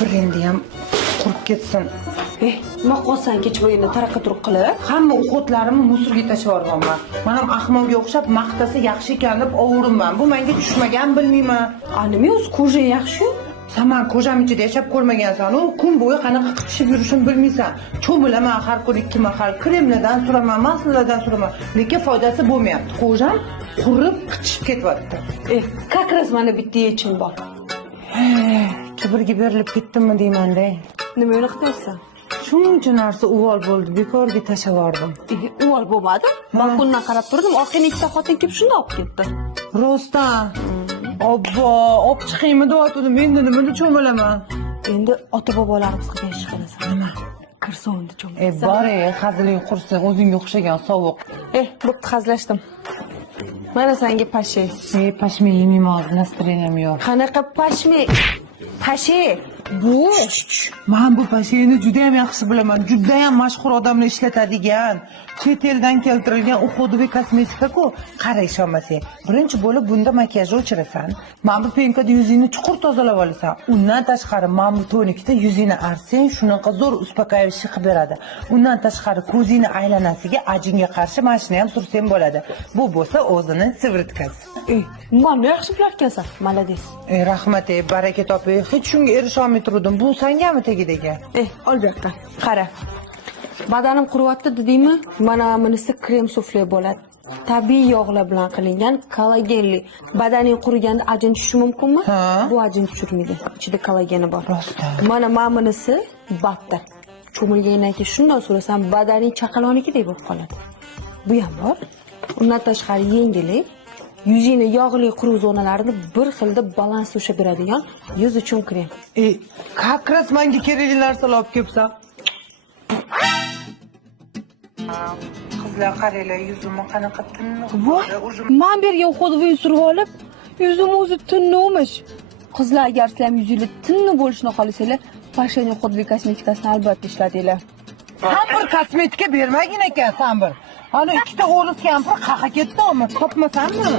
brendi ham qurib ketsin. Nima qilsan kechmaganda taraqa turuq qilib? Hamma o'qotlarimni musorga tashlab yuborganman. Men ham ahmoqga o'xshab maqtasa yaxshi ekan deb ovurimman. Bu menga tushmagan bilmayman. Nima o'zi koja yaxshi? Sen kojam ichida yashab ko'rmagansan. U kun bo'yi qanaqa qitishib yurishini bilmaysan. Cho'milaman har kun 2 mahal, kremlardan suraman, maslalardan suraman. Lekin foydasi bo'lmayapti. Kojam qurib qitishib ketyapti. Как раз mana bitta yechim bor. Kibrga berilib ketdimmi deyman-da. Nima yo'l qilyapsan? Shuncha narsa uvol bo'ldi, bekorga tashlab yubordim. Uvol bo'lmadi. Balkondan qarab turdim, orqadan ikkita xotin kelib shunda olib ketdi. Rostdan. Obbo, olib chiqaymi deyotgandim. Endi nimani cho'milaman? Endi ota-bobolarimiz qilgan ish qilasan. Nima? Kirsovni cho'milasan. Bore, hazilning qursin, o'zingga o'xshagan sovuq. Bo'pti, hazlashdim. Mana senga pashe. Pashme yemeyman, hozir настроением yo'q. Qanaqa pashme? Pashe. Bu. Men bu pasheni juda ham yaxshi bilaman. Juda ham mashhur odamlar ishlatadigan, chet eldan keltirilgan uxodoviy kosmetika-ku. Qara ishonmasang, birinchi bo'lib bunda makiyajni o'chirasan. Mana bu penkada yuzingni chuqur tozalab olasan. Undan tashqari mana bu tonikda yuzingni artsang, shunaqa zo'r uspokаивающий qilib beradi. Undan tashqari ko'zingni aylanasiga ajinga qarshi mashina ham sursang bo'ladi. Bu bo'lsa o'zini sivritkasi. Mana yaxshi bilarkansan. Молодец. Rahmat, baraka toping. Hech shunga erisha olmay turdim. Bu sangami tegidagi? Ol bu yoqqa. Qara. Badanim quryapti dedingmi? Mana bunisi krem sufle bo'ladi. Tabiiy yog'lar bilan qilingan kollagenli. Badaning quriganda ajin tushishi mumkinmi? Bu ajin tushirmaydi. Ichida kollageni bor. Mana bunisi batta. Cho'milgandan keyin shundan so'rasam badaning chaqalonikidek bo'lib qoladi. Bu ham bor. Undan tashqari yengillik. Yuzingni yog'li quruq zonalarini bir xilda balans ushlab beradigan yuz uchun krem. Как раз menga kerakli narsalar olib kelibsan. Qizlar qaranglar, yuzimni qanaqa tinniq. Men bergan uxodoviy surib olib, yuzim o'zi tinnovmish. Qizlar agar sizlar ham yuzingiz tinni bo'lishini xohlasanglar, Pashaning uxodoviy kosmetikasini albatta ishlatinglar. Ham bir kosmetika bermagin ekan, sen bir. Ana ikkita o'g'lis kampir qaqa ketdimi? Topmasanmi?